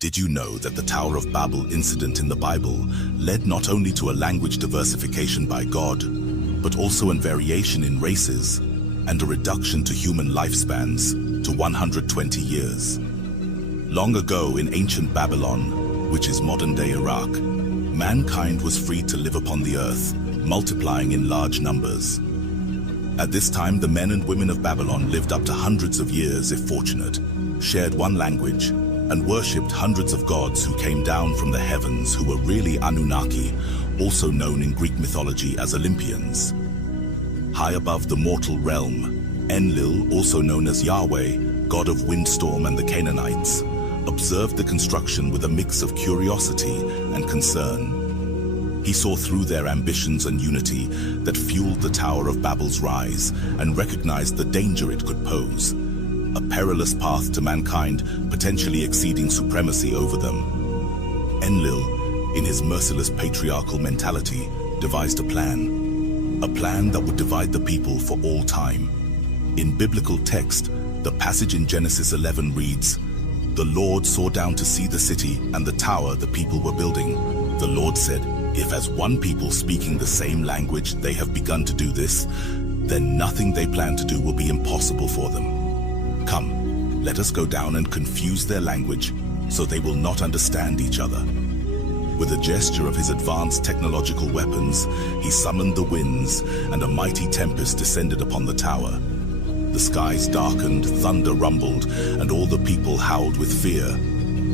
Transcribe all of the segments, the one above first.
Did you know that the Tower of Babel incident in the Bible led not only to a language diversification by God, but also a variation in races and a reduction to human lifespans to 120 years? Long ago in ancient Babylon, which is modern-day Iraq, mankind was free to live upon the earth, multiplying in large numbers. At this time, the men and women of Babylon lived up to hundreds of years if fortunate, shared one language, and worshipped hundreds of gods who came down from the heavens, who were really Anunnaki, also known in Greek mythology as Olympians. High above the mortal realm, Enlil, also known as Yahweh, god of windstorm and the Canaanites, observed the construction with a mix of curiosity and concern. He saw through their ambitions and unity that fueled the Tower of Babel's rise and recognized the danger it could pose, a perilous path to mankind potentially exceeding supremacy over them. Enlil, in his merciless patriarchal mentality, devised a plan that would divide the people for all time. In biblical text, the passage in Genesis 11 reads, "The Lord saw down to see the city and the tower the people were building. The Lord said, if as one people speaking the same language they have begun to do this, then nothing they plan to do will be impossible for them. Come, let us go down and confuse their language so they will not understand each other." With a gesture of his advanced technological weapons, he summoned the winds, and a mighty tempest descended upon the tower. The skies darkened, thunder rumbled, and all the people howled with fear.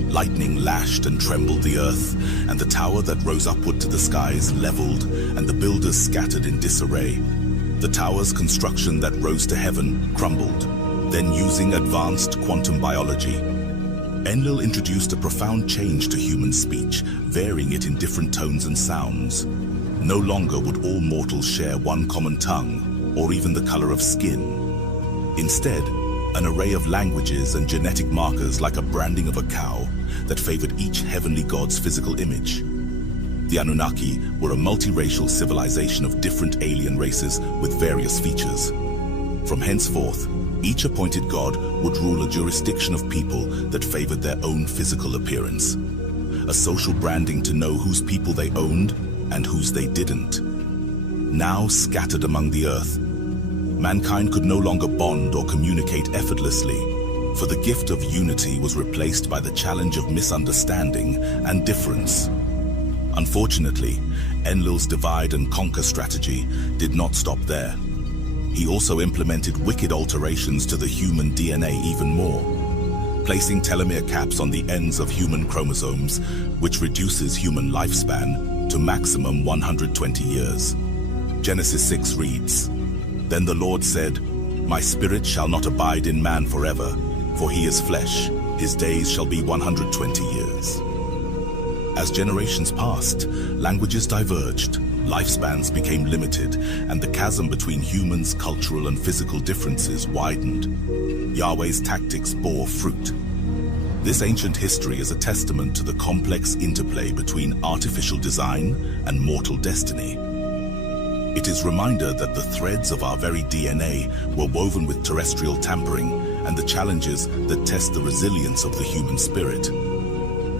Lightning lashed and trembled the earth, and the tower that rose upward to the skies leveled, and the builders scattered in disarray. The tower's construction that rose to heaven crumbled. Then, using advanced quantum biology, Enlil introduced a profound change to human speech, varying it in different tones and sounds. No longer would all mortals share one common tongue, or even the color of skin. Instead, an array of languages and genetic markers, like a branding of a cow, that favored each heavenly god's physical image. The Anunnaki were a multiracial civilization of different alien races with various features. From henceforth, each appointed god would rule a jurisdiction of people that favored their own physical appearance, a social branding to know whose people they owned and whose they didn't. Now scattered among the earth, mankind could no longer bond or communicate effortlessly, for the gift of unity was replaced by the challenge of misunderstanding and difference. Unfortunately, Enlil's divide and conquer strategy did not stop there. He also implemented wicked alterations to the human DNA even more, placing telomere caps on the ends of human chromosomes, which reduces human lifespan to maximum 120 years. Genesis 6 reads, "Then the Lord said, My spirit shall not abide in man forever, for he is flesh, his days shall be 120 years. As generations passed, languages diverged, lifespans became limited, and the chasm between humans' cultural and physical differences widened. Yahweh's tactics bore fruit. This ancient history is a testament to the complex interplay between artificial design and mortal destiny. It is a reminder that the threads of our very DNA were woven with terrestrial tampering and the challenges that test the resilience of the human spirit.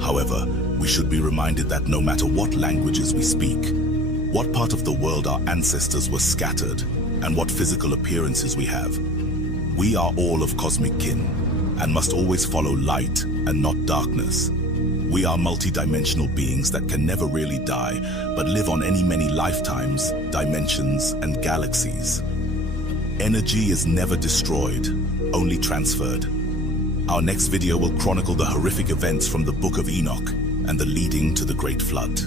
However, we should be reminded that no matter what languages we speak, what part of the world our ancestors were scattered, and what physical appearances we have, we are all of cosmic kin and must always follow light and not darkness. We are multi-dimensional beings that can never really die, but live on many lifetimes, dimensions, and galaxies. Energy is never destroyed, only transferred. Our next video will chronicle the horrific events from the Book of Enoch and the leading to the Great Flood.